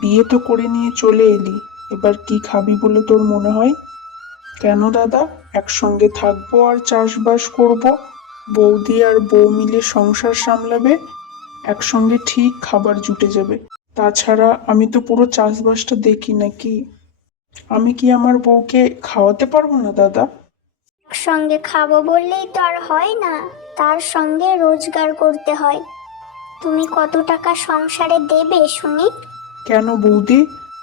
বিয়ে তো করে নিয়ে চলে এলি, এবার কি খাবি বলে তোর মনে হয়? কেন দাদা, একসঙ্গে থাকবো আর চাষবাস করব, বৌদি আর বউ মিলে সংসার সামলাবে, একসঙ্গে ঠিক খাবার জুটে যাবে। তাছাড়া আমি তো পুরো চাষবাসটা দেখি নাকি, আমি কি আমার বউকে খাওয়াতে পারবো না দাদা? একসঙ্গে খাবো বললেই তো আর হয় না, তার সঙ্গে রোজগার করতে হয়। তুমি কত টাকা সংসারে দেবে শুনি? কেন বৌদি,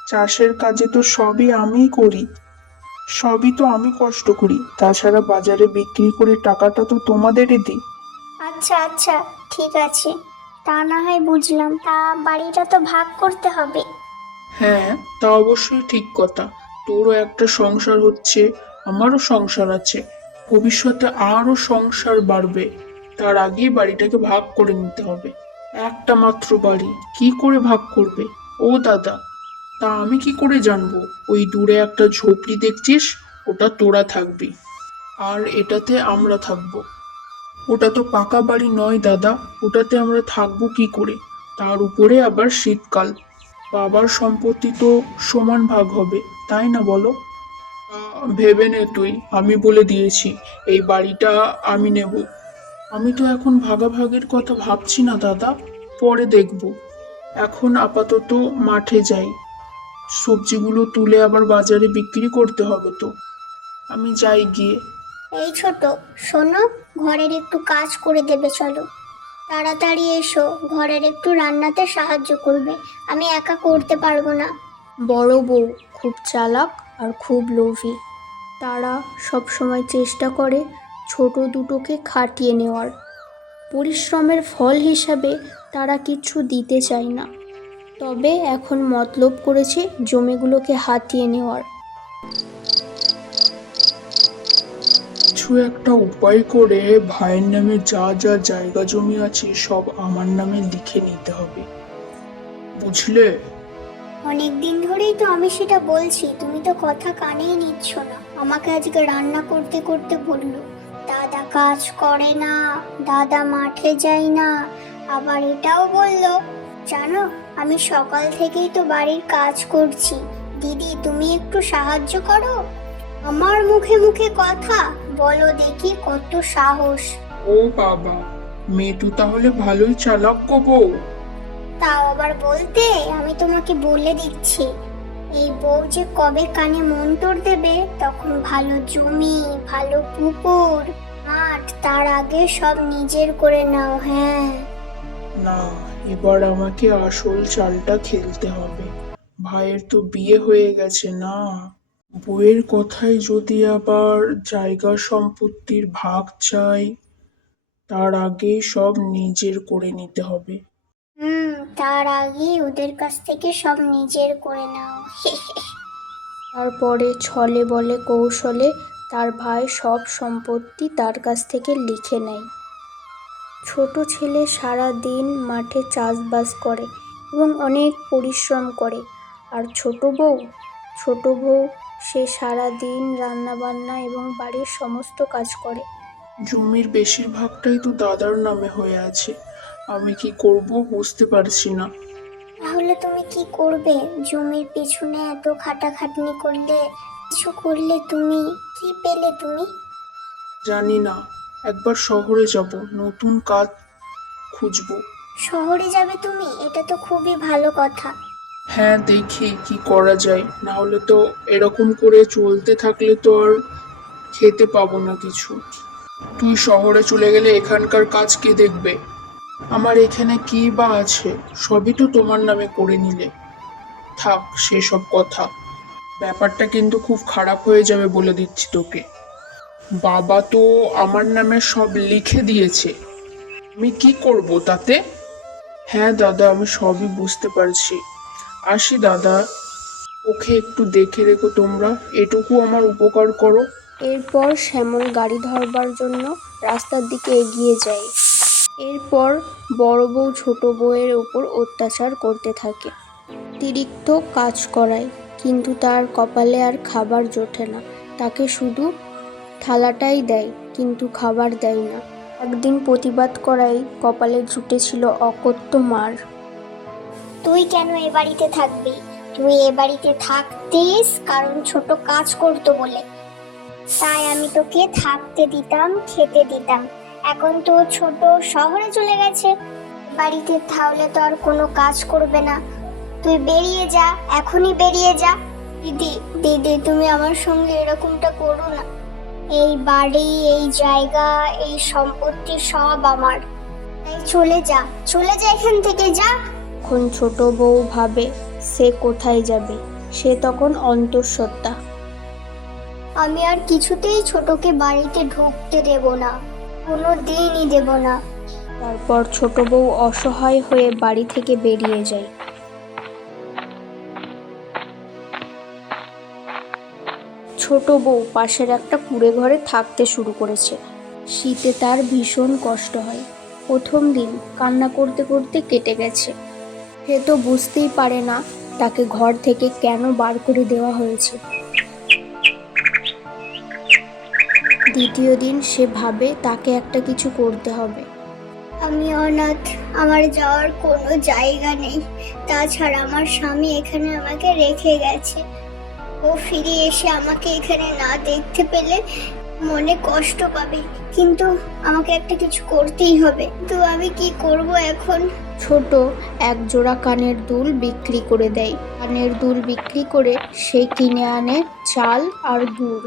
চাষের কাজে তো সবই আমিই করি, সবই তো আমি কষ্ট করি, তাছাড়া বাজারে বিক্রি করে টাকাটা তো তোমাদেরই দিই। আচ্ছা আচ্ছা, ঠিক আছে, তা না হয় বুঝলাম। তা বাড়িটা তো ভাগ করতে হবে। হ্যাঁ, তা অবশ্যই ঠিক কথা। তোরও একটা সংসার হচ্ছে, আমারও সংসার আছে, ভবিষ্যতে আরো সংসার বাড়বে, তার আগেই বাড়িটাকে ভাগ করে নিতে হবে। একটা মাত্র বাড়ি, কি করে ভাগ করবে? ও দাদা, তা আমি কি করে জানবো? ওই দূরে একটা ঝোপড়ি দেখছিস, ওটা তোরা থাকবি, আর এটাতে আমরা থাকবো। ওটা তো পাকা বাড়ি নয় দাদা, ওটাতে আমরা থাকবো কি করে? তার উপরে আবার শীতকাল, বাবার সম্পত্তি তো সমান ভাগ হবে, তাই না বলো? ভেবে নে তুই, আমি বলে দিয়েছি এই বাড়িটা আমি নেব। আমি তো এখন ভাগাভাগির কথা ভাবছি না দাদা, পরে দেখব। এখন আপাতত মাঠে যাই, সবজিগুলো তুলে আবার বাজারে বিক্রি করতে হবে তো, আমি যাই গিয়ে। এই ছোট, শোনো, ঘরের একটু কাজ করে দেবে চলো। তাড়াতাড়ি এসো, ঘরের একটু রান্নাতে সাহায্য করবে, আমি একা করতে পারবো না। বড় বউ খুব চালাক আর খুব লোভী। তারা সব সময় চেষ্টা করে ছোট দুটোকে খাটিয়ে নেওয়ার। পরিশ্রমের ফল হিসাবে তারা কিছু দিতে চায় না, তবে এখন মতলব করেছে জমিগুলোকে হাতিয়ে নেওয়ার। কিছু একটা উপায় করে ভাইয়ের নামে যা যা জায়গা জমি আছে সব আমার নামে লিখে নিতে হবে, বুঝলে? অনেক দিন ধরেই তো আমি সেটা বলছি, তুমি তো কথা কানেই নিচ্ছ না। আমাকে আজকে রান্না করতে করতে বললো দাদা কাজ করে না, দাদা মাঠে যায় না, আবার এটাও বললো, জানো, আমি সকাল থেকেই তো বাড়ির কাজ করছি, দিদি তুমি একটু সাহায্য করো। আমার মুখে মুখে কথা, বলো দেখি কত সাহস। ও বাবা, মেয়ে তো তাহলে ভালোই চালাক গো বউ। তাও আবার বলতে, আমি তোমাকে বলে দিচ্ছি, এই বউ যে কবে কানে মন্তর দেবে, তখন ভালো জমি, ভালো পুকুর, মাঠ, তার আগে সব নিজের করে নাও। হ্যাঁ, না, এবার আমাকে আসল চালটা খেলতে হবে। ভাইয়ের তো বিয়ে হয়ে গেছে না, বউয়ের কথায় যদি আবার জায়গা সম্পত্তির ভাগ চাই, তার আগে সব নিজের করে নিতে হবে। তার আগে ওদের কাছ থেকে সব নিজের করে নাও। তারপরে ছলে বলে কৌশলে তার ভাই সব সম্পত্তি তার কাছ থেকে লিখে নেয়। ছোট ছেলে সারা দিন মাঠে চাষবাস করে এবং অনেক পরিশ্রম করে। আর ছোট বউ সে সারা দিন রান্নাবান্না এবং বাড়ির সমস্ত কাজ করে। জমির বেশিরভাগটাই তো দাদার নামে হয়ে আছে, আমি কি করব বুঝতে পারছি না। তাহলে তুমি কি করবে? জমির পেছনে এত খাটাখাটনি করলে, কিছু করলে, তুমি কি পেলে তুমি? জানি না, একবার শহরে যাব, নতুন কাজ খুঁজবো। শহরে যাবে তুমি? এটা তো খুবই ভালো কথা। হ্যাঁ, দেখি কি করা যায়, না হলে তো এরকম করে চলতে থাকলে তো আর খেতে পাবো না কিছু। তুই শহরে চলে গেলে এখানকার কাজ কে দেখবে? আমার এখানে কি বা আছে, সবই তো তোমার নামে করে নিলে। থাক সেসব কথা, ব্যাপারটা কিন্তু খুব খারাপ হয়ে যাবে বলে দিচ্ছি তোকে। বাবা তো আমার নামে সব লিখে দিয়েছে, আমি কি করব তাতে? হ্যাঁ দাদা, আমি সবই বুঝতে পারছি, আসি দাদা, ওকে একটু দেখে রেখো তোমরা, এটুকু আমার উপকার করো। এরপর শ্যামল গাড়ি ধরবার জন্য রাস্তার দিকে এগিয়ে যায়। এরপর বড় বউ ছোট বউয়ের ওপর অত্যাচার করতে থাকে, অতিরিক্ত কাজ করায়, কিন্তু তার কপালে আর খাবার জোটে না। তাকে শুধু থালাটাই দেয়, কিন্তু খাবার দেয় না। একদিন প্রতিবাদ করায় কপালে জুটেছিল অকথ্য মার। তুই কেন এ বাড়িতে থাকবি? তুই এ বাড়িতে থাকতিস কারণ ছোট কাজ করতো বলে, তাই আমি তোকে থাকতে দিতাম, খেতে দিতাম। এখন তো ছোট শহরে চলে গেছে, বাড়িতে তাহলে তো আর কোনো কাজ করবে না। তুই বেরিয়ে যা, এখনই বেরিয়ে যা। দিদি দিদি, তুমি আমার সঙ্গে এরকমটা করো না। এই বাড়ি, এই জায়গা, এই সম্পত্তি সব আমার, তাই চলে যা, চলে যা এখান থেকে, যা। এখন ছোট বউ ভাবে সে কোথায় যাবে, সে তখন অন্তঃসত্ত্বা। আমি আর কিছুতেই ছোটকে বাড়িতে ঢুকতে দেব না, কোনো দিনই দেব না। তারপর ছোট বউ অসহায় হয়ে বাড়ি থেকে বেরিয়ে যায়। ছোট বউ পাশের একটা কুঁড়ে ঘরে থাকতে শুরু করেছে। শীতে তার ভীষণ কষ্ট হয়। প্রথম দিন কান্না করতে করতে কেটে গেছে। সে তো বুঝতেই পারে না তাকে ঘর থেকে কেন বার করে দেওয়া হয়েছে। দ্বিতীয় দিন সে ভাবে তাকে একটা কিছু করতে হবে। আমি অনাথ, আমার যাওয়ার কোনো জায়গা নেই। তাছাড়া আমার স্বামী এখানে আমাকে রেখে গেছে। ও ফিরে এসে আমাকে এখানে না দেখতে পেলে মনে কষ্ট পাবে, কিন্তু আমাকে একটা কিছু করতেই হবে। তো আমি কি করব এখন? ছোট এক জোড়া কানের দুল বিক্রি করে দেয়। কানের দুল বিক্রি করে সে কিনে আনে চাল আর গুড়।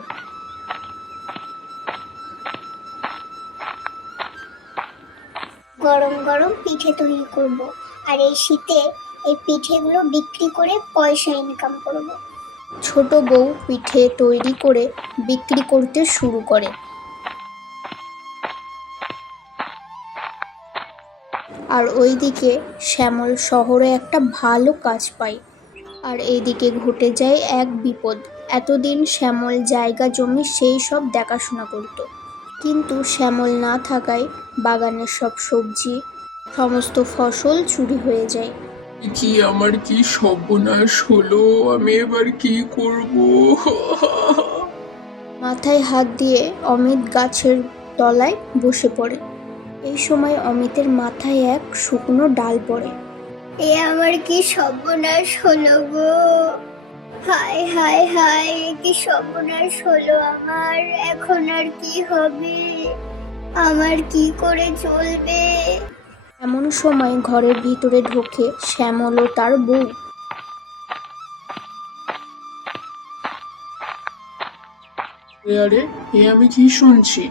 গরম গরম পিঠে তৈরি করব, আর এই শীতে এই পিঠেগুলো বিক্রি করে পয়সা ইনকাম করব। ছোট বউ পিঠে তৈরি করে বিক্রি করতে শুরু করে। আর ওইদিকে শ্যামল শহরে একটা ভালো কাজ পায়। আর এইদিকে ঘটে যায় এক বিপদ। এতদিন শ্যামল জায়গা জমি সেই সব দেখাশোনা করত, কিন্তু শ্যামল না থাকায় বাগানের সব সবজি, সমস্ত ফসল চুরি হয়ে যায়। কি আমার কি সর্বনাশ হলো, আমি এবার কি করব? মাথায় হাত দিয়ে অমিত গাছের তলায় বসে পড়ে। এই সময় অমিতের মাথায় এক শুকনো ডাল পড়ে। এ আমার কি সর্বনাশ হলো গো! হায় হায় হায়, এ কি সর্বনাশ হলো আমার! এখন আর কি হবে? আমার কি করে চলবে? এমন সময় ঘরের ভিতরে ঢোকে শ্যামল ও তার বউ। আরে, এ আমি কি শুনছি?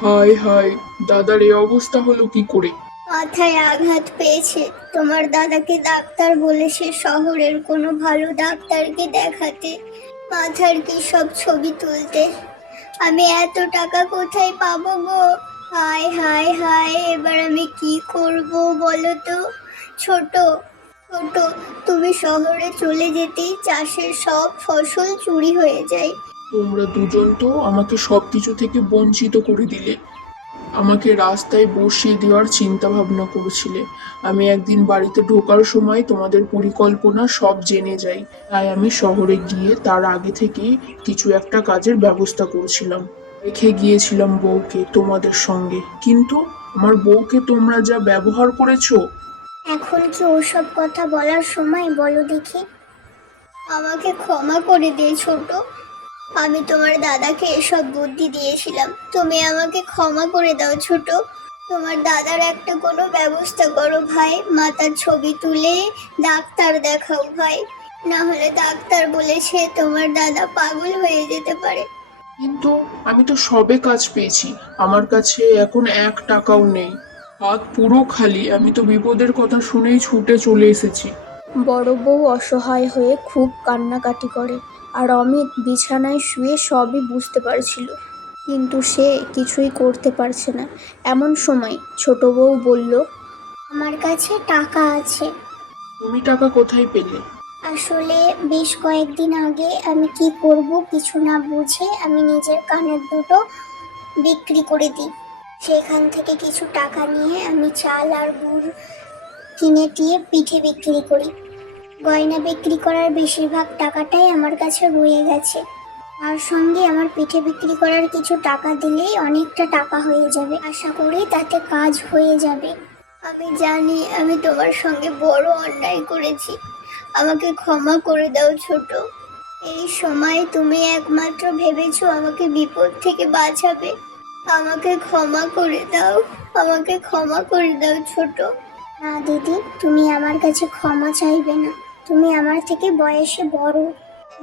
হায় হায়, দাদার এ অবস্থা হলো কি করে? মাথায় আঘাত পেয়েছে। তোমার দাদাকে ডাক্তার বলেছে শহরের কোনো ভালো ডাক্তারকে দেখাতে, মাথার কি সব ছবি তুলতে। আমি এত টাকা কোথায় পাবো গো? হায় হায় হায়, এবার আমি কি করব বলো তো? ছোট ছোট, তুমি শহরে চলে যেতেই চাষের সব ফসল চুরি হয়ে যায়। তোমরা দুজন তো আমাকে সবকিছু থেকে বঞ্চিত করে দিলে। আমাকে রাস্তায় বসিয়ে দেওয়ার চিন্তা ভাবনা করেছিলে। আমি একদিন বাড়িতে ঢোকার সময় তোমাদের পরিকল্পনা সব জেনে যাই, তাই আমি শহরে গিয়ে তার আগে থেকেই কিছু একটা কাজের ব্যবস্থা করছিলাম। রেখে গিয়েছিলাম বউকে তোমাদের সঙ্গে, কিন্তু আমার বউকে তোমরা যা ব্যবহার করেছো! এখন কি ওসব কথা বলার সময়, বলো দেখি? আমাকে ক্ষমা করে দে ছোট, আমি তোমার দাদাকে এসব বুদ্ধি দিয়েছিলাম। তুমি আমাকে ক্ষমা করে দাও ছোট। তোমার দাদার একটা কোনো ব্যবস্থা করো ভাই, মাথার ছবি তুলে ডাক্তার দেখাও ভাই, না হলে ডাক্তার বলেছে তোমার দাদা পাগল হয়ে যেতে পারে। কিন্তু আমি তো সবে কাজ পেয়েছি, আমার কাছে এখন 1 টাকাও নেই। হাত পুরো খালি, আমি তো বিপদের কথা শুনেই ছুটে চলে এসেছি। বড় বউ অসহায় হয়ে খুব কান্নাকাটি করে। আর অমিত বিছানায় শুয়ে সবই বুঝতে পারছিল, কিন্তু সে কিছুই করতে পারছে না। এমন সময় ছোট বউ বলল, আমার কাছে টাকা আছে। তুমি টাকা কোথায় পেলে? আসলে বেশ কয়েকদিন আগে আমি কি করব কিছু না বুঝে আমি নিজের কানের দুটো বিক্রি করে দিই। সেখান থেকে কিছু টাকা নিয়ে আমি চাল আর গুড় কিনে দিয়ে পিঠে বিক্রি করি। গয়না বিক্রি করার বেশিরভাগ টাকাটাই আমার কাছে রয়ে গেছে। তার সঙ্গে আমার পিঠে বিক্রি করার কিছু টাকা দিলেই অনেকটা টাকা হয়ে যাবে। আশা করি তাতে কাজ হয়ে যাবে। আমি জানি আমি তোমার সঙ্গে বড় অন্যায় করেছি। আমাকে ক্ষমা করে দাও ছোট। এই সময় তুমি একমাত্র ভেবেছো আমাকে বিপদ থেকে বাঁচাবে। আমাকে ক্ষমা করে দাও, আমাকে ক্ষমা করে দাও ছোট। না দিদি, তুমি আমার কাছে ক্ষমা চাইবে না। তুমি আমার থেকে বয়সে বড়।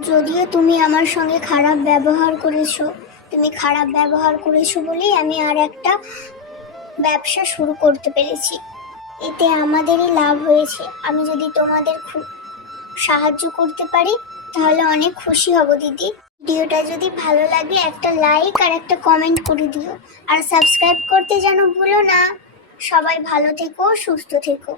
যদিও তুমি আমার সঙ্গে খারাপ ব্যবহার করেছো, তুমি খারাপ ব্যবহার করেছো বলেই আমি আর একটা ব্যবসা শুরু করতে পেরেছি। এতে আমাদেরই লাভ হয়েছে। আমি যদি তোমাদের খুব সাহায্য করতে পারি তাহলে অনেক খুশি হব দিদি। ভিডিওটা যদি ভালো লাগে একটা লাইক আর একটা কমেন্ট করে দিও, আর সাবস্ক্রাইব করতে যেন ভুলো না। সবাই ভালো থেকো, সুস্থ থেকো।